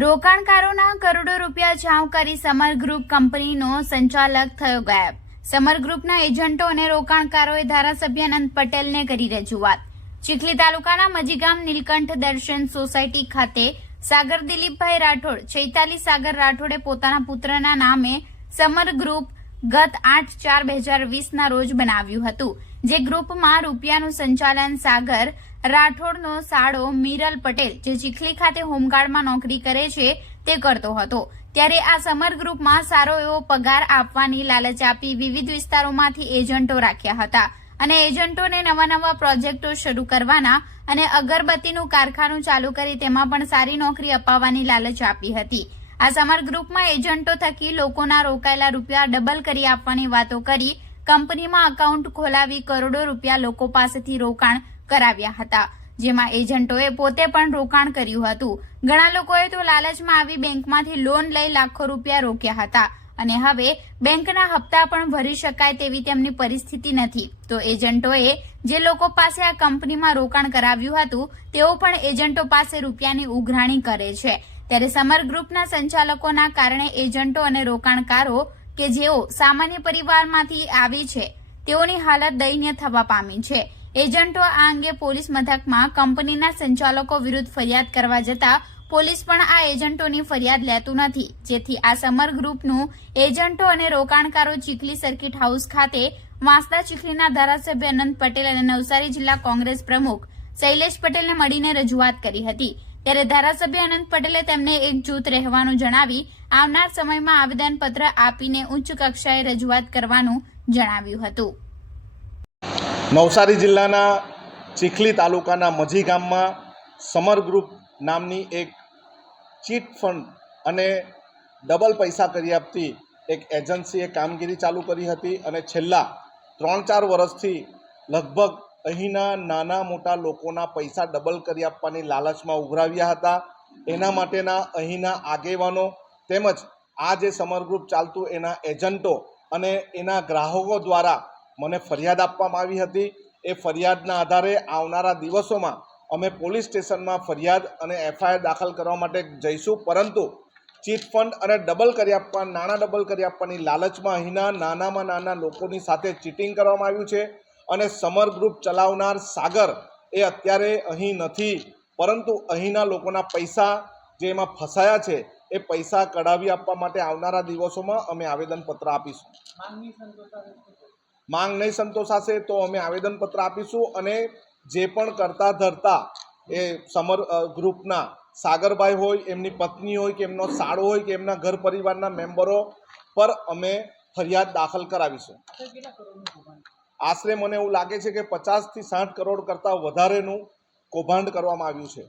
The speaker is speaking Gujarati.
રોકાણકારોના કરોડો રૂપિયા ચાવ કરી સમર ગ્રુપ કંપનીનો સંચાલક થયો ગાયબ. સમર ગ્રુપના એજન્ટો અને રોકાણકારોએ ધારાસભ્ય અનંત પટેલને કરી રજૂઆત. ચીખલી તાલુકાના મજીગામ નીલકંઠ દર્શન સોસાયટી ખાતે સાગર દિલીપભાઈ રાઠોડ, ચૈતાલી સાગર રાઠોડે પોતાના પુત્રના નામે સમર ગ્રુપ ગત આઠ ચાર બે હજાર વીસના રોજ બનાવ્યું હતું. જે ગ્રુપમાં રૂપિયાનું સંચાલન સાગર રાઠોડનો સાળો મીરલ પટેલ, જે ચીખલી ખાતે હોમગાર્ડમાં નોકરી કરે છે, તે કરતો હતો. ત્યારે આ સમર ગ્રુપમાં સારો એવો પગાર આપવાની લાલચ આપી વિવિધ વિસ્તારોમાંથી એજન્ટો રાખ્યા હતા. અને એજન્ટોને નવા નવા પ્રોજેક્ટો શરૂ કરવાના અને અગરબત્તીનું કારખાનું ચાલુ કરી તેમાં પણ સારી નોકરી અપાવવાની લાલચ આપી હતી. આ સમર ગ્રુપમાં એજન્ટો થકી લોકોના રોકાયેલા રૂપિયા ડબલ કરી આપવાની વાતો કરી કંપનીમાં એકાઉન્ટ ખોલાવી કરોડો રૂપિયા લોકો પાસેથી રોકાણ કરાવ્યા હતા. જેમાં એજન્ટોએ પોતે પણ રોકાણ કર્યું હતું. ઘણા લોકોએ તો લાલચમાં આવી બેંકમાંથી લોન લઈ લાખો રૂપિયા રોક્યા હતા. અને હવે બેંકના હપ્તા પણ ભરી શકાય તેવી તેમની પરિસ્થિતિ નથી. તો એજન્ટોએ જે લોકો પાસે આ કંપનીમાં રોકાણ કરાવ્યું હતું, તેઓ પણ એજન્ટો પાસે રૂપિયાની ઉઘરાણી કરે છે. ત્યારે સમર ગ્રુપના સંચાલકોના કારણે એજન્ટો અને રોકાણકારો કે જેઓ સામાન્ય પરિવારમાંથી આવી છે, તેઓની હાલત દયનીય થવા પામી છે. એજન્ટો આ અંગે પોલીસ મથકમાં કંપનીના સંચાલકો વિરુદ્ધ ફરિયાદ કરવા જતા પોલીસ પણ આ એજન્ટોની ફરિયાદ લેતું નથી. જેથી આ સમર ગ્રુપનું એજન્ટો અને રોકાણકારો ચીખલી સર્કિટ હાઉસ ખાતે વાંસદા ચીખલીના ધારાસભ્ય અનંત પટેલ અને નવસારી જિલ્લા કોંગ્રેસ પ્રમુખ શૈલેષ પટેલને મળીને રજૂઆત કરી હતી. ત્યારે ધારાસભ્ય અનંત પટેલે તેમને એકજૂથ રહેવાનું જણાવી આવનાર સમયમાં આવેદનપત્ર આપીને ઉચ્ચ કક્ષાએ રજૂઆત કરવાનું જણાવ્યું હતું. નવસારી જિલ્લાના ચીખલી તાલુકાના મજી ગામમાં સમર ગ્રુપ નામની એક ચીટ ફંડ અને ડબલ પૈસા કરી આપતી એક એજન્સીએ કામગીરી ચાલુ કરી હતી અને છેલ્લા ત્રણ ચાર વર્ષથી લગભગ અહીંના નાના મોટા લોકોના પૈસા ડબલ કરી આપવાની લાલચમાં ઉઘરાવ્યા હતા. એના માટેના અહીંના આગેવાનો તેમજ આ જે સમર ગ્રુપ ચાલતું એના એજન્ટો અને એના ગ્રાહકો દ્વારા મને ફરિયાદ આપવામાં આવી હતી. એ ફરિયાદના આધારે આવનારા દિવસોમાં અમે પોલીસ સ્ટેશનમાં ફરિયાદ અને એફઆઈઆર દાખલ કરવા માટે જઈશું. પરંતુ ચીટ ફંડ અને ડબલ કરી આપવા, નાણાં ડબલ કરી આપવાની લાલચમાં અહીંના નાનામાં નાના લોકોની સાથે ચીટિંગ કરવામાં આવ્યું છે. અને સમર ગ્રુપ ચલાવનાર સાગર એ અત્યારે અહીં નથી પરંતુ અહીંના લોકોના પૈસા જે એમાં ફસાયા છે એ પૈસા કઢાવી આપવા માટે આવનારા દિવસોમાં અમે આવેદનપત્ર આપીશું. માંગ નહીં સંતોષાશે તો અમે આવેદનપત્ર આપીશું અને જે પણ કરતા ધરતા એ સમર ગ્રુપના સાગરભાઈ હોય એમની પત્ની હોય કે એમનો સાળો હોય કે એમના ઘર પરિવારના મેમ્બરો પર અમે ફરિયાદ દાખલ કરાવીશું. આશરે મને એવું લાગે છે કે પચાસથી સાઠ કરોડ કરતાં વધારેનું કૌભાંડ કરવામાં આવ્યું છે.